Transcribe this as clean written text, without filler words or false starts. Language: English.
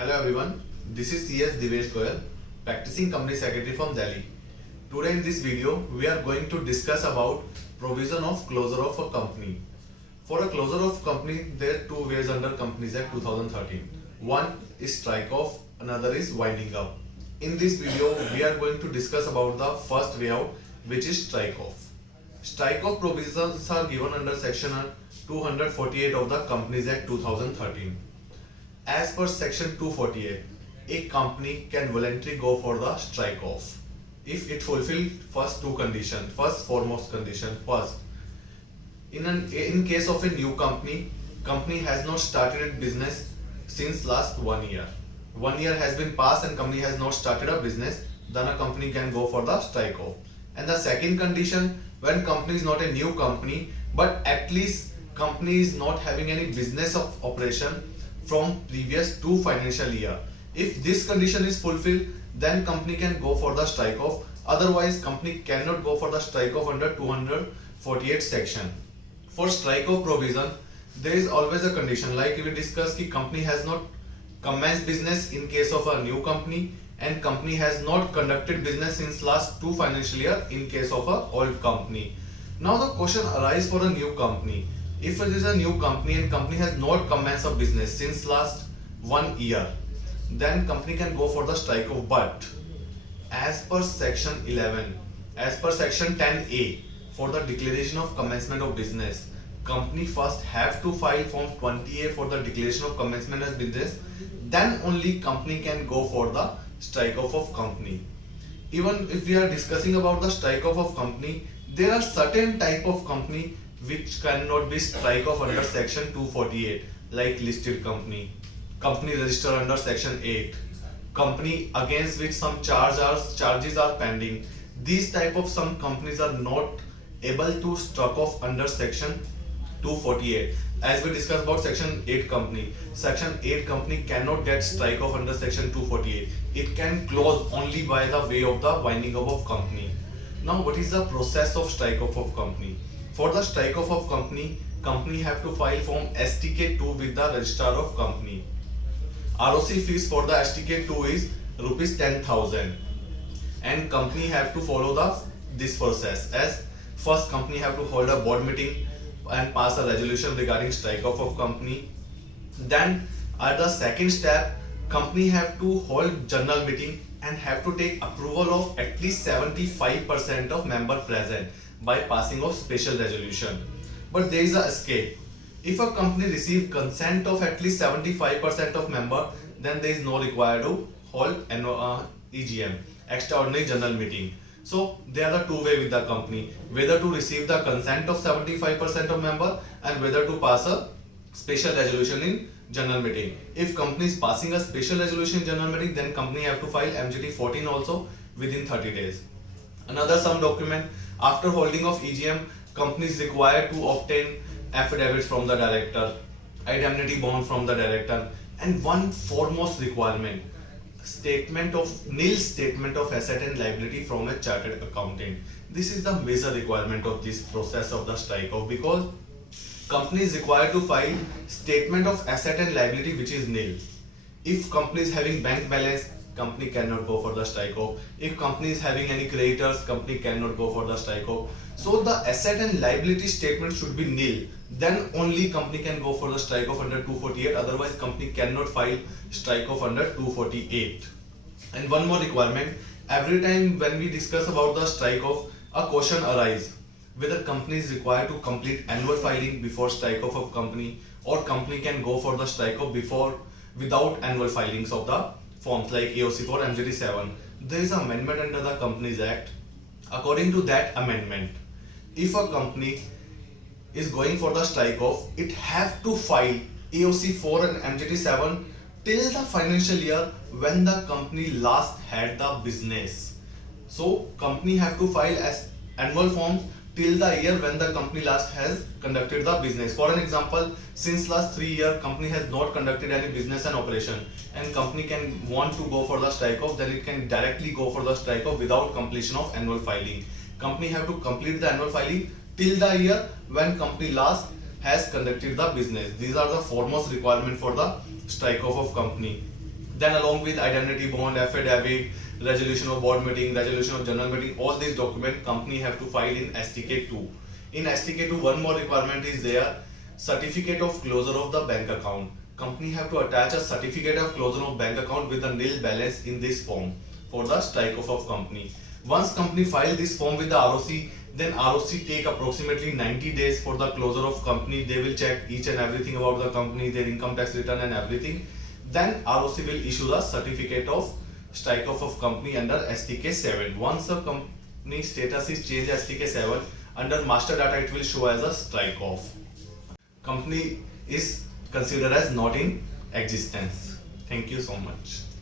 Hello everyone, this is CS Divesh Goyal, practicing company secretary from Delhi. Today in this video, we are going to discuss about provision of closure of a company. For a closure of company, there are two ways under Companies Act 2013. One is strike off, another is winding up. In this video, we are going to discuss about the first way out, which is strike off. Strike off provisions are given under section 248 of the Companies Act 2013. As per section 248, a company can voluntarily go for the strike off if it fulfills first two conditions. Foremost condition, first, in case of a new company has not started business since last 1 year. 1 year has been passed and company has not started a business, then a company can go for the strike off. And the second condition, when company is not a new company, but at least company is not having any business of operation from previous 2 financial year. If this condition is fulfilled, then company can go for the strike off. Otherwise, company cannot go for the strike off under 248 section. For strike off provision, there is always a condition, like we discussed, कि company has not commenced business in case of a new company, and company has not conducted business since last 2 financial year in case of a old company. Now the question arises for a new company. If it is a new company and company has not commenced a business since last 1 year, then company can go for the strike off. But as per section 11, as per section 10A, for the declaration of commencement of business, company first have to file form 20A for the declaration of commencement as business, then only company can go for the strike off of company. Even if we are discussing about the strike off of company, there are certain type of company which cannot be strike off under section 248, like listed company, company registered under section 8, company against which some charges are pending. These type of some companies are not able to strike off under section 248. As we discussed about section 8 company, section 8 company cannot get strike off under section 248. It can close only by the way of the winding up of company. Now what is the process of strike off of company? For the strike off of company have to file form STK2 with the registrar of company. ROC fees for the STK2 is rupees 10,000, and company have to follow this process. As first, company have to hold a board meeting and pass a resolution regarding strike off of company. Then at the second step, company have to hold general meeting and have to take approval of at least 75% of member present by passing of special resolution. But there is a escape. If a company receive consent of at least 75% of member, then there is no required to hold EGM, extraordinary general meeting. So there are the two way with the company, whether to receive the consent of 75% of member and whether to pass a special resolution in general meeting. If company is passing a special resolution in general meeting, then company have to file MGT 14 also within 30 days. Another some document, after holding of EGM, company is required to obtain affidavits from the director, indemnity bond from the director, and one foremost requirement, nil statement of asset and liability from a chartered accountant. This is the major requirement of this process of the strike off, because company is required to file statement of asset and liability which is nil. If company is having bank balance, company cannot go for the strike off. If company is having any creditors, company cannot go for the strike off. So the asset and liability statement should be nil. Then only company can go for the strike off under 248. Otherwise, company cannot file strike off under 248. And one more requirement: every time when we discuss about the strike off, a question arises whether company is required to complete annual filing before strike off of company, or company can go for the strike off without annual filings of the forms like AOC for MGT 7. There is an amendment under the Companies Act. According to that amendment, if a company is going for the strike off, it have to file AOC 4 and MGT 7 till the financial year when the company last had the business. So company have to file as annual forms till the year when the company last has conducted the business. For an example, since last 3 years company has not conducted any business and operation, and company can want to go for the strike off, then it can directly go for the strike off without completion of annual filing. Company have to complete the annual filing till the year when company last has conducted the business. These are the foremost requirement for the strike off of company. Then along with identity bond, affidavit, resolution of board meeting, resolution of general meeting, all these documents company have to file in STK2. In STK2, one more requirement is there, certificate of closure of the bank account. Company have to attach a certificate of closure of bank account with a nil balance in this form for the strike off of company. Once company file this form with the ROC, then ROC take approximately 90 days for the closure of company. They will check each and everything about the company, their income tax return and everything. Then ROC will issue the certificate of strike off of company under STK 7. Once a company status is changed STK 7, under master data it will show as a strike off. Company is considered as not in existence. Thank you so much.